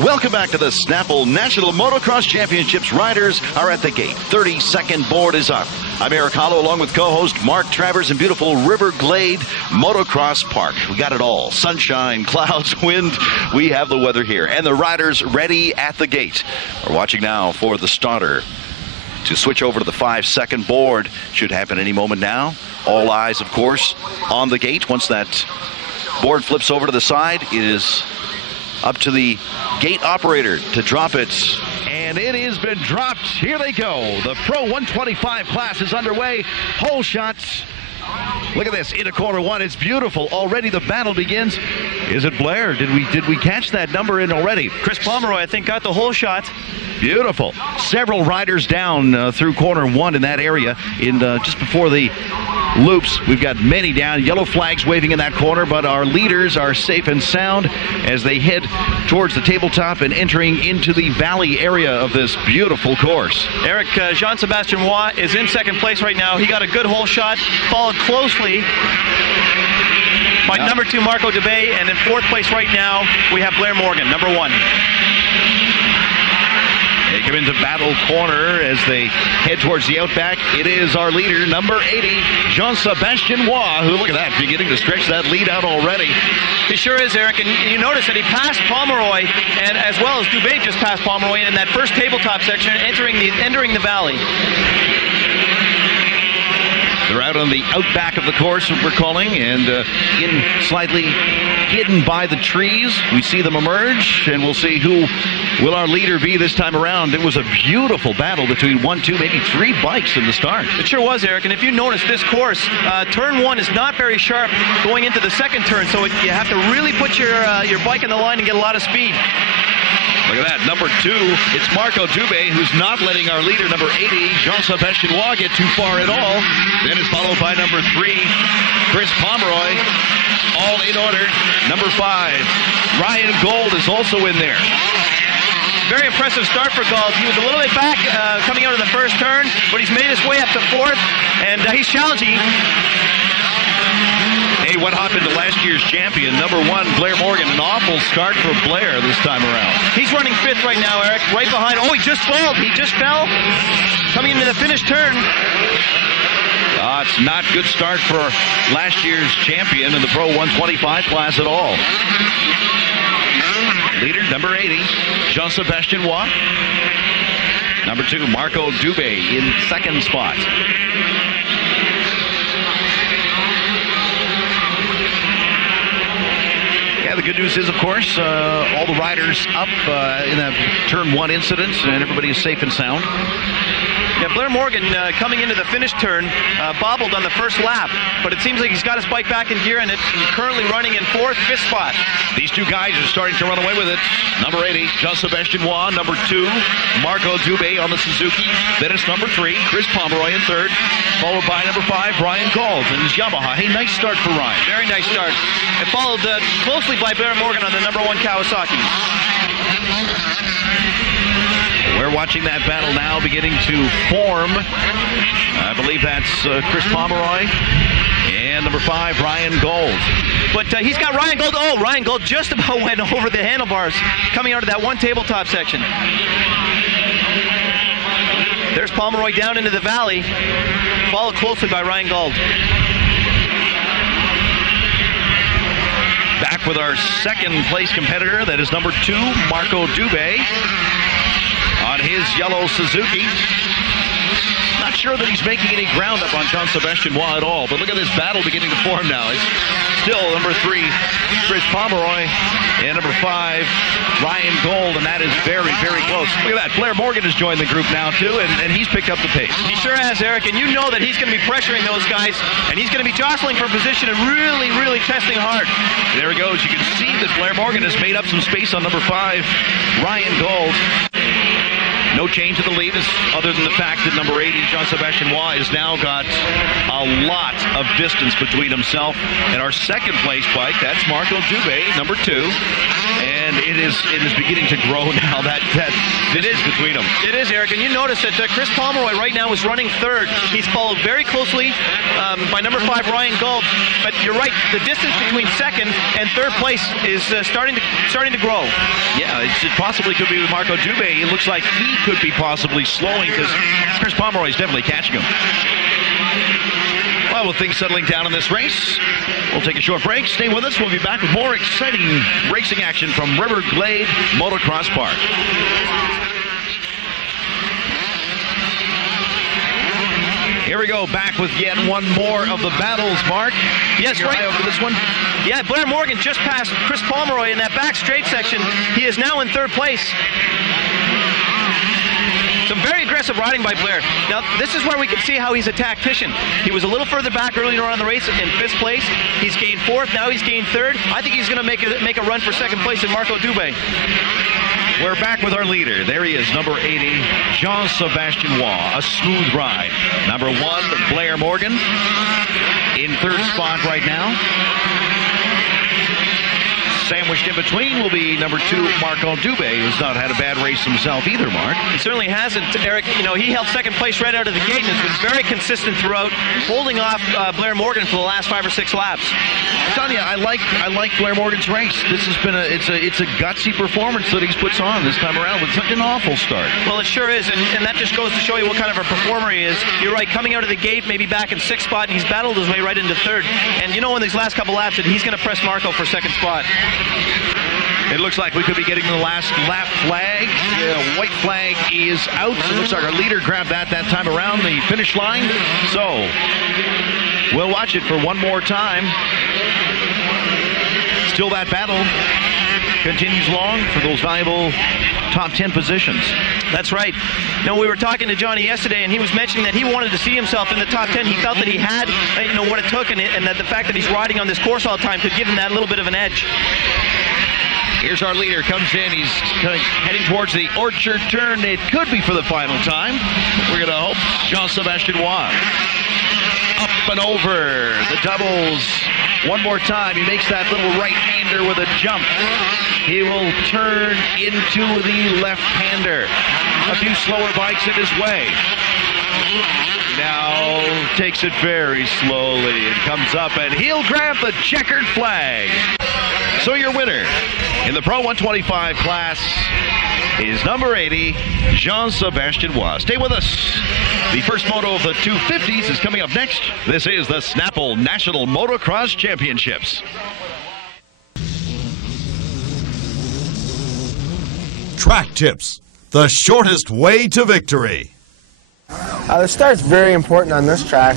Welcome back to the Snapple National Motocross Championships. Riders are at the gate. 32nd board is up. I'm Eric Hollow along with co-host Mark Travers in beautiful Riverglade Motocross Park. We got it all. Sunshine, clouds, wind. We have the weather here. And the riders ready at the gate. We're watching now for the starter to switch over to the 5-second board. Should happen any moment now. All eyes, of course, on the gate. Once that board flips over to the side, it is up to the gate operator to drop it. And it has been dropped. Here they go. The Pro 125 class is underway. Hole shots. Look at this. Into corner one. It's beautiful. Already the battle begins. Is it Blair? Did we catch that number in already? Chris Pomeroy, I think, got the hole shot. Beautiful. Several riders down through corner one in that area. In just before the loops, we've got many down. Yellow flags waving in that corner, but our leaders are safe and sound as they head towards the tabletop and entering into the valley area of this beautiful course. Eric, Jean-Sébastien Roy is in second place right now. He got a good hole shot, followed closely by number 2 Marco Dubé, and in fourth place right now we have Blair Morgan, number 1. They come into battle corner as they head towards the outback. It is our leader, number 80, Jean-Sébastien Roy, who, look at that, beginning to stretch that lead out already. He sure is, Eric, and you notice that he passed Pomeroy, and as well as Dubé just passed Pomeroy in that first tabletop section, entering the valley. They're out on the outback of the course, we're calling, and in slightly hidden by the trees. We see them emerge, and we'll see who will our leader be this time around. It was a beautiful battle between 1, 2, maybe 3 bikes in the start. It sure was, Eric, and if you notice this course, turn 1 is not very sharp going into the second turn, so you have to really put your bike in the line and get a lot of speed. Look at that, number 2, it's Marco Dubé, who's not letting our leader, number 80, Jean-Sébastien Roy, get too far at all. Then it's followed by number 3, Chris Pomeroy, all in order. Number 5, Ryan Gold is also in there. Very impressive start for Gold. He was a little bit back coming out of the first turn, but he's made his way up to 4th, and he's challenging. Hey, what happened to last year's champion, number 1, Blair Morgan? An awful start for Blair this time around. He's running 5th right now, Eric, right behind. Oh, he just fell. He just fell. Coming into the finish turn. It's not good start for last year's champion in the Pro 125 class at all. Leader, number 80, Jean-Sébastien Roy. Number 2, Marco Dubé in second spot. Yeah, the good news is, of course, all the riders up in that turn 1 incident, and everybody is safe and sound. Yeah, Blair Morgan coming into the finish turn bobbled on the first lap, but it seems like he's got his bike back in gear and it's currently running in 4th, 5th spot. These two guys are starting to run away with it. Number 80, Jean-Sébastien Roy. Number 2, Marco Dubé on the Suzuki. Then it's number 3, Chris Pomeroy in 3rd, followed by number 5, Ryan Gold in his Yamaha. Hey, nice start for Ryan. Very nice start. And followed closely by Blair Morgan on the number 1 Kawasaki. We're watching that battle now beginning to form. I believe that's Chris Pomeroy and number 5, Ryan Gold. But he's got Ryan Gold. Oh, Ryan Gold just about went over the handlebars coming out of that one tabletop section. There's Pomeroy down into the valley, followed closely by Ryan Gold. Back with our second place competitor, that is number 2, Marco Dubé, on his yellow Suzuki. Not sure that he's making any ground up on Jean-Sébastien Roy at all, but look at this battle beginning to form now. It's still number 3, Chris Pomeroy, and number 5, Ryan Gold, and that is very, very close. Look at that. Blair Morgan has joined the group now, too, and he's picked up the pace. He sure has, Eric, and you know that he's going to be pressuring those guys, and he's going to be jostling for position and really, really testing hard. There he goes. You can see that Blair Morgan has made up some space on number 5, Ryan Gold. No change in the lead, other than the fact that number 80, Jean-Sébastien Roy, has now got a lot of distance between himself and our second place bike. That's Marco Dubé, number 2. And and it is beginning to grow now. That it is between them. It is, Eric, and you notice that Chris Pomeroy right now is running third. He's followed very closely by number 5 Ryan Galt. But you're right, the distance between second and third place is starting to grow. Yeah, it possibly could be with Marco Dubé. It looks like he could be possibly slowing because Chris Pomeroy is definitely catching him. Well, with things settling down in this race, we'll take a short break. Stay with us. We'll be back with more exciting racing action from Riverglade Motocross Park. Here we go, back with yet one more of the battles, Mark. Yes, right over this one. Yeah, Blair Morgan just passed Chris Pomeroy in that back straight section. He is now in third place. Some very aggressive riding by Blair. Now, this is where we can see how he's a tactician. He was a little further back earlier on in the race in 5th place. He's gained 4th. Now he's gained 3rd. I think he's going to make a run for 2nd place in Marco Dubé. We're back with our leader. There he is, number 80, Jean-Sébastien Waugh. A smooth ride. Number 1, Blair Morgan, in 3rd spot right now. Sandwiched in between will be number 2, Marco Dubé, who's not had a bad race himself either, Mark. He certainly hasn't, Eric. You know, he held 2nd place right out of the gate and has been very consistent throughout, holding off Blair Morgan for the last 5 or 6 laps. I'm telling you, I like Blair Morgan's race. This has been it's a gutsy performance that he's puts on this time around with such an awful start. Well, it sure is, and that just goes to show you what kind of a performer he is. You're right, coming out of the gate, maybe back in 6th spot, and he's battled his way right into 3rd. And you know, in these last couple laps, that he's going to press Marco for 2nd spot. It looks like we could be getting the last lap flag. The white flag is out. It looks like our leader grabbed that time around the finish line. So we'll watch it for one more time. Still that battle continues long for those valuable top 10 positions. That's right. You know, we were talking to Johnny yesterday, and he was mentioning that he wanted to see himself in the top 10. He felt that he had, you know, what it took, and that the fact that he's riding on this course all the time could give him that little bit of an edge. Here's our leader, comes in. He's heading towards the Orchard turn. It could be for the final time. We're going to hope. Jean-Sébastien Waugh. Up and over the doubles. One more time. He makes that little right-hander with a jump. He will turn into the left-hander. A few slower bikes in his way. Now takes it very slowly and comes up, and he'll grab the checkered flag. So your winner in the Pro 125 class is number 80, Jean-Sébastien Waugh. Stay with us. The first moto of the 250s is coming up next. This is the Snapple National Motocross Championships. Track tips, the shortest way to victory. The start's very important on this track.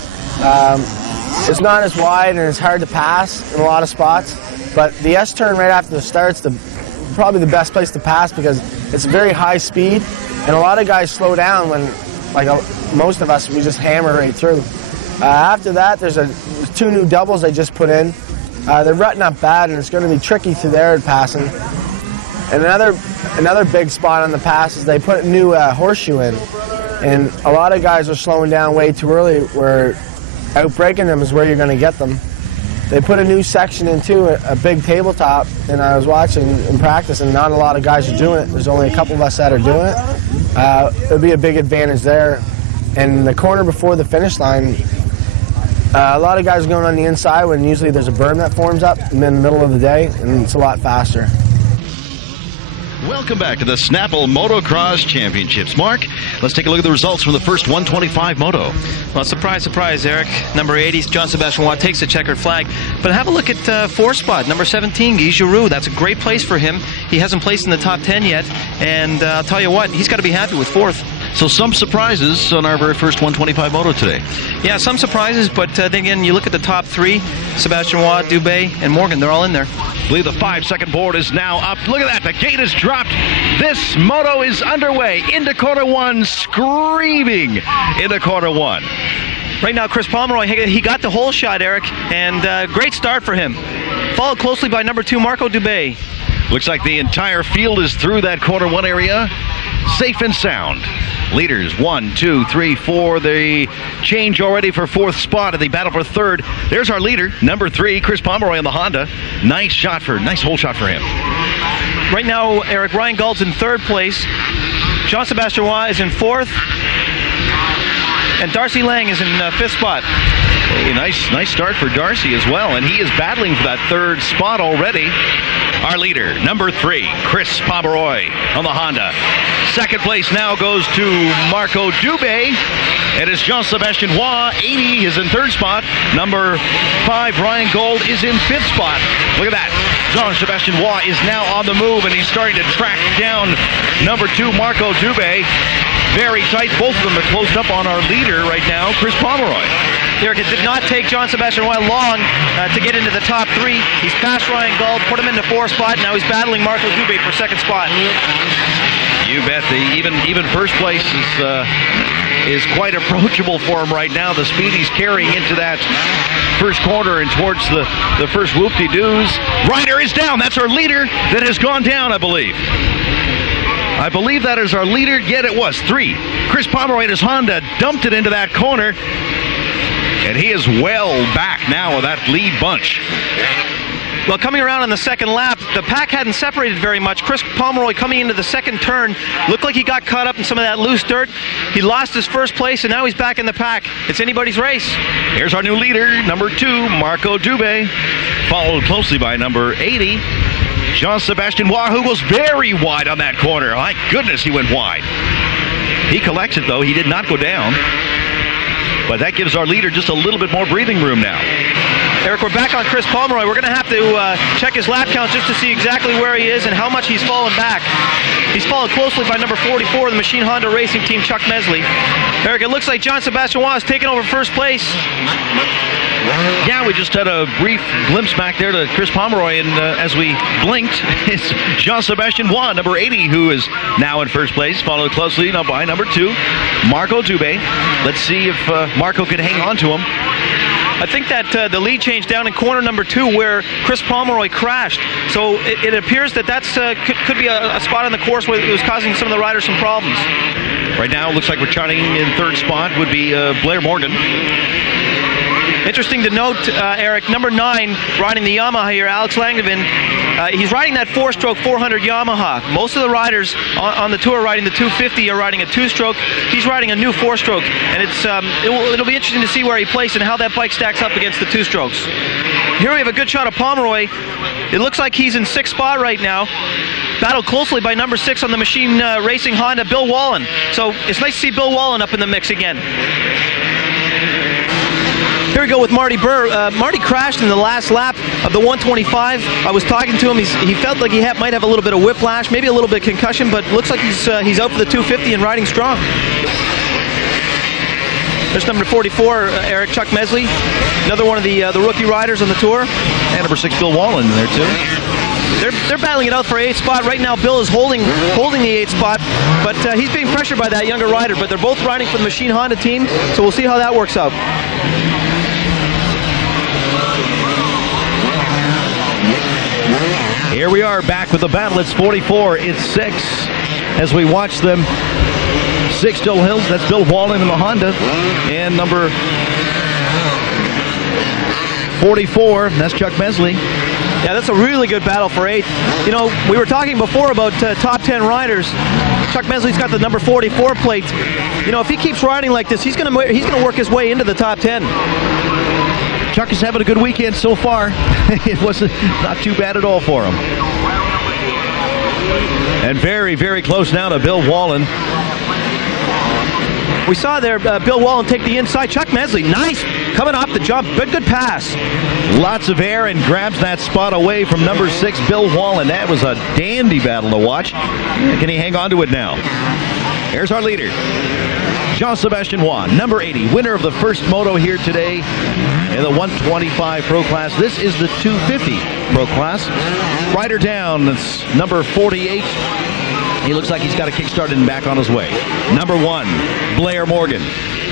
It's not as wide and it's hard to pass in a lot of spots, but the S-turn right after the start's probably the best place to pass because it's very high speed, and a lot of guys slow down when, like most of us, we just hammer right through. After that, there's 2 new doubles they just put in. They're rutting up bad, and it's going to be tricky through there passing. And another big spot on the pass is they put a new horseshoe in. And a lot of guys are slowing down way too early, where outbreaking them is where you're going to get them. They put a new section in too, a big tabletop, and I was watching in practice, and not a lot of guys are doing it. There's only a couple of us that are doing it. There'll be a big advantage there. And the corner before the finish line, a lot of guys are going on the inside when usually there's a berm that forms up in the middle of the day, and it's a lot faster. Welcome back to the Snapple Motocross Championships. Mark, let's take a look at the results from the first 125 moto. Well, surprise, surprise, Eric. Number 80, Jean-Sébastien Waugh takes the checkered flag. But have a look at 4th spot, number 17, Guy Giroux. That's a great place for him. He hasn't placed in the top 10 yet. And I'll tell you what, he's got to be happy with 4th. So some surprises on our very first 125 moto today. Yeah, some surprises, but then again, you look at the top 3, Sébastien Waugh, Dubé, and Morgan. They're all in there. I believe the 5-second board is now up. Look at that. The gate is dropped. This moto is underway into corner 1, screaming into corner 1. Right now, Chris Pomeroy, he got the whole shot, Eric, and great start for him. Followed closely by number 2, Marco Dubé. Looks like the entire field is through that corner 1 area, safe and sound. Leaders 1, 2, 3, 4. They change already for 4th spot, and they battle for 3rd. There's our leader, number 3, Chris Pomeroy on the Honda. Nice hole shot for him. Right now, Eric, Ryan Gauld's in 3rd place. Jean-Sébastien Roy is in 4th. And Darcy Lang is in 5th spot. A nice start for Darcy as well, and he is battling for that 3rd spot already. Our leader, number 3, Chris Pomeroy on the Honda. 2nd place now goes to Marco Dubé. It is Jean-Sébastien Roy, 80, is in 3rd spot. Number 5, Ryan Gauld, is in 5th spot. Look at that. Jean-Sébastien Roy is now on the move, and he's starting to track down number 2, Marco Dubé. Very tight. Both of them are closed up on our leader right now, Chris Pomeroy. Eric, it did not take Jean-Sébastien Roy long to get into the top 3. He's passed Ryan Gauld, put him into 4th spot. Now he's battling Marco Dubé for 2nd spot. You bet. Even 1st place is quite approachable for him right now. The speed he's carrying into that 1st corner and towards the first whoop-de-doos. Ryder is down. That's our leader that has gone down, I believe. I believe that is our leader. Yet it was 3. Chris Pomeroy and his Honda dumped it into that corner. And he is well back now with that lead bunch. Well, coming around on the 2nd lap, the pack hadn't separated very much. Chris Pomeroy coming into the 2nd turn looked like he got caught up in some of that loose dirt. He lost his 1st place, and now he's back in the pack. It's anybody's race. Here's our new leader, number 2, Marco Dubé, followed closely by number 80, Jean-Sébastien Roy, who was very wide on that corner. My goodness, he went wide. He collects it, though. He did not go down. But that gives our leader just a little bit more breathing room now. Eric, we're back on Chris Pomeroy. We're going to have to check his lap count just to see exactly where he is and how much he's fallen back. He's followed closely by number 44, the Machine Honda Racing Team, Chuck Mesley. Eric, it looks like Jean-Sébastien Roy has taken over 1st place. Yeah, we just had a brief glimpse back there to Chris Pomeroy, and as we blinked, it's Jean-Sébastien Roy, number 80, who is now in 1st place, followed closely by number 2, Marco Dubé. Let's see if Marco can hang on to him. I think that the lead changed down in corner number 2 where Chris Pomeroy crashed. So it appears that that's could be a spot on the course where it was causing some of the riders some problems. Right now, it looks like we're charting in 3rd spot would be Blair Morgan. Interesting to note, Eric, number 9 riding the Yamaha here, Alex Langevin. He's riding that 4-stroke 400 Yamaha. Most of the riders on the tour riding the 250 are riding a 2-stroke. He's riding a new 4-stroke, and it'll be interesting to see where he plays and how that bike stacks up against the 2-strokes. Here we have a good shot of Pomeroy. It looks like he's in 6th spot right now. Battled closely by number 6 on the Machine Racing Honda, Bill Wallen. So it's nice to see Bill Wallen up in the mix again. Here we go with Marty Burr. Marty crashed in the last lap of the 125. I was talking to him. He felt like he might have a little bit of whiplash, maybe a little bit of concussion, but looks like he's out for the 250 and riding strong. There's number 44, Eric, Chuck Mesley, another one of the rookie riders on the tour. And number 6, Bill Wallen in there too. They're battling it out for 8th spot. Right now, Bill is holding the 8th spot, but he's being pressured by that younger rider. But they're both riding for the Machine Honda team, so we'll see how that works out. Here we are back with the battle. It's 44. It's 6 as we watch them. 6 Still Hills. That's Bill Wallen in the Honda. And number 44, that's Chuck Mesley. Yeah, that's a really good battle for 8th. You know, we were talking before about top 10 riders. Chuck Mesley's got the number 44 plate. You know, if he keeps riding like this, he's gonna work his way into the top 10. Chuck is having a good weekend so far. It wasn't not too bad at all for him. And very, very close now to Bill Wallen. We saw there Bill Wallen take the inside. Chuck Mesley, nice, coming off the jump. Good pass. Lots of air and grabs that spot away from number 6, Bill Wallen. That was a dandy battle to watch. Can he hang on to it now? Here's our leader, Jean-Sébastien Roy, number 80, winner of the first moto here today in the 125 Pro Class. This is the 250 Pro Class. Rider down, that's number 48. He looks like he's got a kickstart and back on his way. Number 1, Blair Morgan,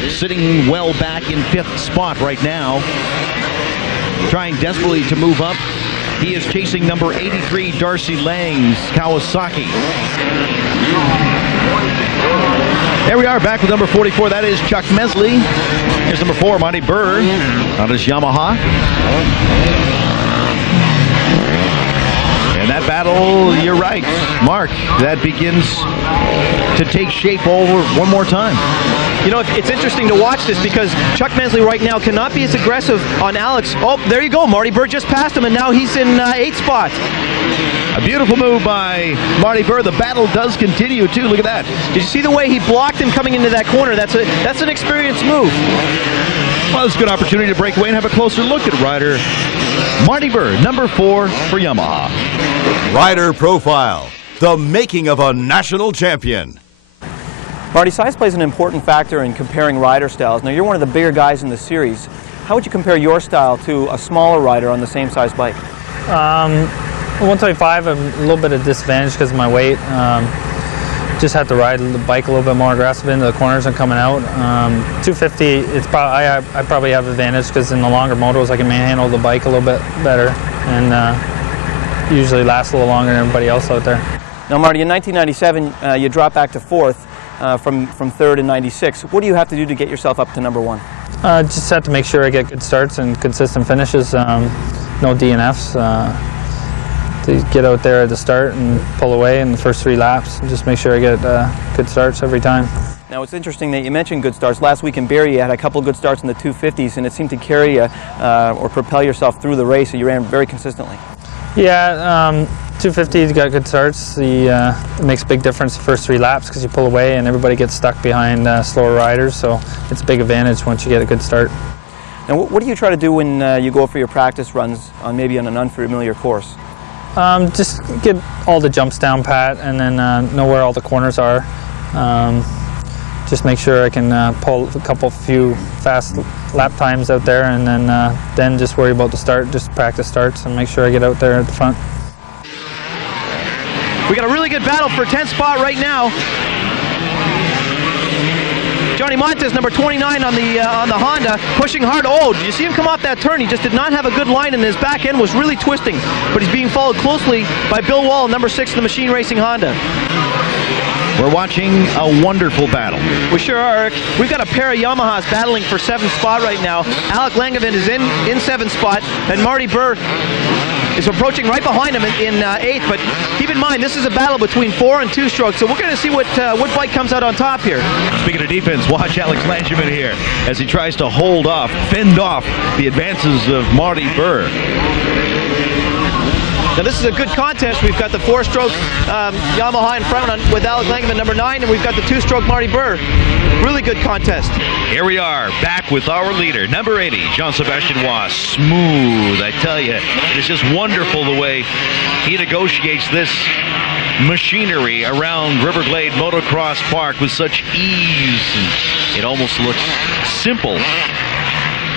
sitting well back in 5th spot right now, trying desperately to move up. He is chasing number 83, Darcy Lang's Kawasaki. There we are, back with number 44. That is Chuck Mesley. Here's number 4, Marty Burr on his Yamaha. And that battle, you're right, Mark, that begins to take shape over one more time. You know, it's interesting to watch this because Chuck Mensley right now cannot be as aggressive on Alex. Oh, there you go. Marty Burr just passed him, and now he's in 8th spot. A beautiful move by Marty Burr. The battle does continue, too. Look at that. Did you see the way he blocked him coming into that corner? That's an experienced move. Well, it's a good opportunity to break away and have a closer look at rider Marty Burr, number 4 for Yamaha. Rider Profile, the making of a national champion. Marty, size plays an important factor in comparing rider styles. Now, you're one of the bigger guys in the series. How would you compare your style to a smaller rider on the same size bike? 125, I'm a little bit of disadvantage because of my weight. Just have to ride the bike a little bit more aggressive into the corners and coming out. 250, it's I probably have advantage because in the longer motos I can manhandle the bike a little bit better and usually last a little longer than everybody else out there. Now, Marty, in 1997 you dropped back to 4th from 3rd in 96. What do you have to do to get yourself up to number 1? Just have to make sure I get good starts and consistent finishes, no DNFs. To get out there at the start and pull away in the first 3 laps and just make sure I get good starts every time. Now, it's interesting that you mentioned good starts. Last week in Barrie you had a couple of good starts in the 250s and it seemed to carry you or propel yourself through the race, so you ran very consistently. Yeah, 250 got good starts. It makes a big difference the first 3 laps because you pull away and everybody gets stuck behind slower riders, so it's a big advantage once you get a good start. Now, what do you try to do when you go for your practice runs on maybe on an unfamiliar course? Just get all the jumps down pat and then know where all the corners are. Just make sure I can pull a few fast lap times out there and then just worry about the start, just practice starts and make sure I get out there at the front. We got a really good battle for 10th spot right now. Johnny Montez, number 29 on the Honda, pushing hard. Oh, did you see him come off that turn? He just did not have a good line, and his back end was really twisting. But he's being followed closely by Bill Wall, number 6 in the Machine Racing Honda. We're watching a wonderful battle. We sure are. We've got a pair of Yamahas battling for 7th spot right now. Alec Langevin is in 7th spot, and Marty Burr is approaching right behind him in 8th. But keep in mind, this is a battle between 4 and 2 strokes, so we're going to see what bike comes out on top here. Speaking of defense, watch Alex Langevin here as he tries to fend off the advances of Marty Burr. Now, this is a good contest. We've got the 4-stroke Yamaha in front with Alex Langevin, number 9, and we've got the 2-stroke Marty Burr. Really good contest. Here we are, back with our leader, number 80, Jean-Sébastien Roy. Smooth, I tell you. It's just wonderful the way he negotiates this machinery around Riverglade Motocross Park with such ease. And it almost looks simple.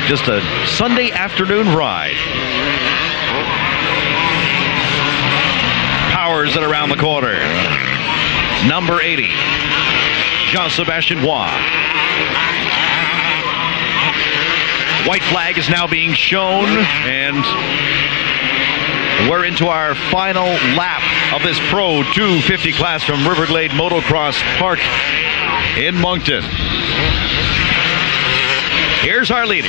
Just a Sunday afternoon ride. Powers it around the corner. Number 80, Jean-Sébastien Roy. White flag is now being shown, and we're into our final lap of this Pro 250 class from Riverglade Motocross Park in Moncton. Here's our leader,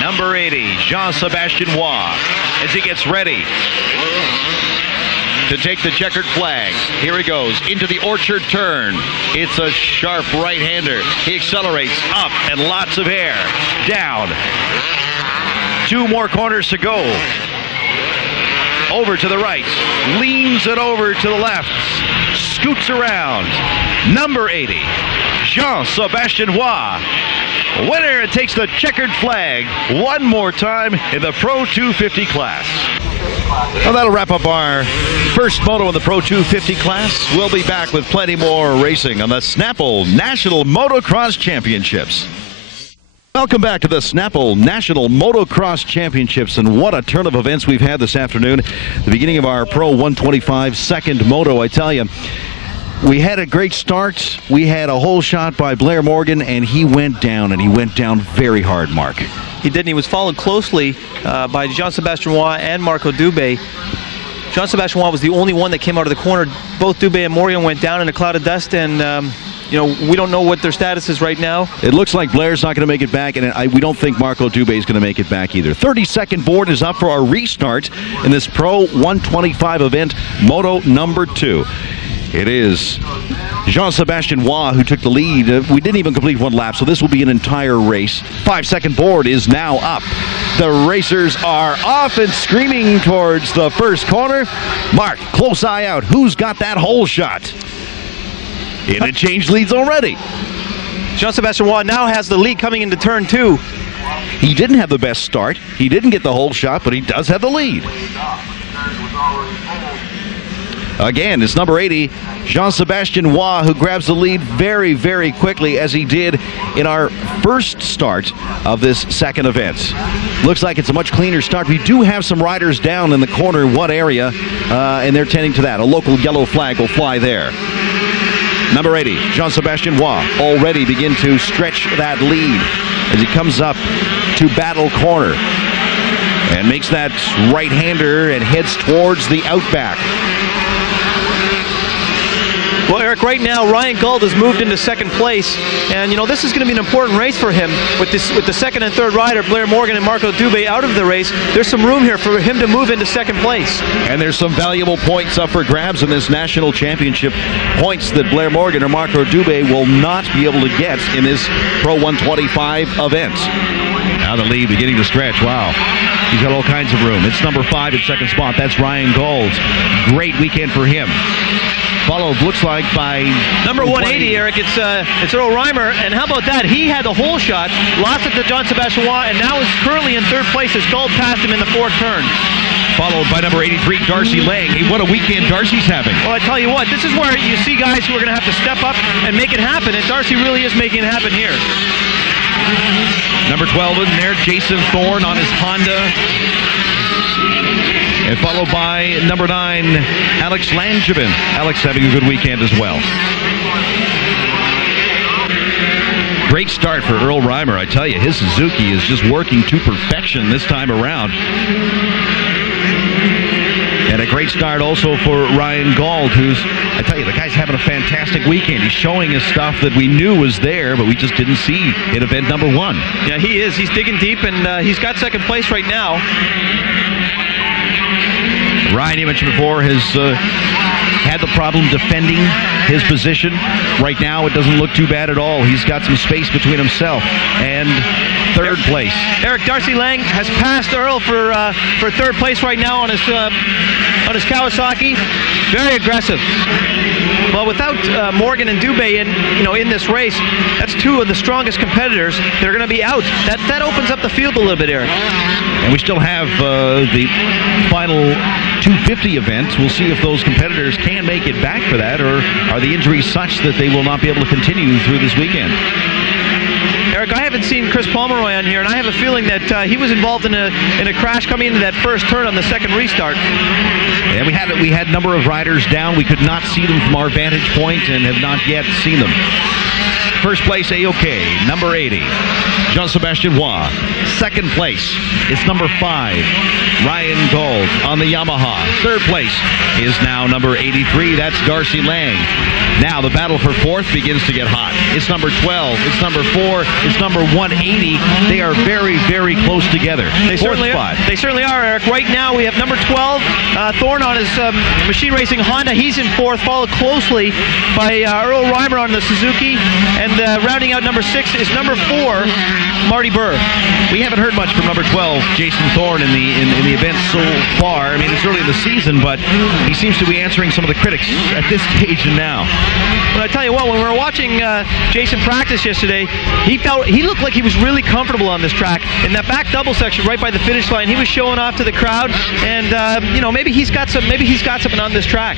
number 80, Jean-Sébastien Roy, as he gets ready to take the checkered flag. Here he goes into the orchard turn. It's a sharp right-hander. He accelerates up and lots of air. Down. 2 more corners to go. Over to the right. Leans it over to the left. Scoots around. Number 80, Jean-Sébastien Roy. Winner takes the checkered flag one more time in the Pro 250 class. Well, that'll wrap up our first moto in the Pro 250 class. We'll be back with plenty more racing on the Snapple National Motocross Championships. Welcome back to the Snapple National Motocross Championships, and what a turn of events we've had this afternoon. The beginning of our Pro 125 second moto, I tell you. We had a great start. We had a hole shot by Blair Morgan, and he went down, and he went down very hard, Mark. He did, and he was followed closely by Jean-Sébastien Roy and Marco Dubé. Jean-Sébastien Roy was the only one that came out of the corner. Both Dubé and Morgan went down in a cloud of dust, and we don't know what their status is right now. It looks like Blair's not going to make it back, and we don't think Marco Dubé is going to make it back either. 32nd board is up for our restart in this Pro 125 event, Moto number 2. It is Jean-Sébastien Waugh who took the lead. We didn't even complete one lap, so this will be an entire race. 5-second board is now up. The racers are off and screaming towards the first corner. Mark, close eye out. Who's got that hole shot? And it changed leads already. Jean-Sébastien Waugh now has the lead coming into turn 2. He didn't have the best start. He didn't get the hole shot, but he does have the lead. Again, it's number 80, Jean-Sébastien Waugh, who grabs the lead very, very quickly, as he did in our first start of this second event. Looks like it's a much cleaner start. We do have some riders down in the corner 1 area, and they're tending to that. A local yellow flag will fly there. Number 80, Jean-Sébastien Waugh, already begin to stretch that lead as he comes up to Battle Corner and makes that right-hander and heads towards the outback. Well, Eric, right now Ryan Gauld has moved into second place, and this is going to be an important race for him with the second and third rider, Blair Morgan and Marco Dubé, out of the race. There's some room here for him to move into second place. And there's some valuable points up for grabs in this national championship, points that Blair Morgan or Marco Dubé will not be able to get in this Pro 125 event. Now the lead beginning to stretch. Wow. He's got all kinds of room. It's number 5 at second spot. That's Ryan Gauld. Great weekend for him. Followed, looks like, by number 180, Eric. It's Earl Reimer, and how about that? He had the hole shot, lost it to Jean-Sébastien Waugh, and now is currently in third place as Gauld passed him in the 4th turn. Followed by number 83, Darcy Lang. Hey, what a weekend Darcy's having. Well, I tell you what, this is where you see guys who are going to have to step up and make it happen, and Darcy really is making it happen here. Number 12 in there, Jason Thorne on his Honda. And followed by number 9, Alex Langevin. Alex having a good weekend as well. Great start for Earl Reimer. I tell you, his Suzuki is just working to perfection this time around. And a great start also for Ryan Gauld, who's, I tell you, the guy's having a fantastic weekend. He's showing us stuff that we knew was there, but we just didn't see in event number 1. Yeah, he is. He's digging deep, and he's got second place right now. Ryan, you mentioned before, has had the problem defending his position. Right now, it doesn't look too bad at all. He's got some space between himself and third place. Eric, Darcy Lang has passed Earl for third place right now on his Kawasaki. Very aggressive. Well, without Morgan and Dubé in this race, that's 2 of the strongest competitors that are going to be out. That opens up the field a little bit, Eric. And we still have the final 250 event. We'll see if those competitors can make it back for that, or are the injuries such that they will not be able to continue through this weekend. Eric, I haven't seen Chris Pomeroy on here, and I have a feeling that he was involved in a crash coming into that first turn on the second restart. Yeah, we had a number of riders down. We could not see them from our vantage point and have not yet seen them. First place, A-OK, number 80, Jean-Sébastien Waugh. Second place is number 5, Ryan Gauld on the Yamaha. Third place is now number 83. That's Darcy Lang. Now the battle for 4th begins to get hot. It's number 12. It's number 4. It's number 180. They are very, very close together. They certainly are, Eric. Right now we have number 12, Thorne on his Machine Racing Honda. He's in 4th, followed closely by Earl Reimer on the Suzuki. And rounding out number 6 is number 4, Marty Burr. We haven't heard much from number 12, Jason Thorne, in the event so far. I mean, it's early in the season, but he seems to be answering some of the critics at this stage and now. But I tell you what, when we were watching Jason practice yesterday, he looked like he was really comfortable on this track. In that back double section, right by the finish line, he was showing off to the crowd, and maybe he's got something on this track.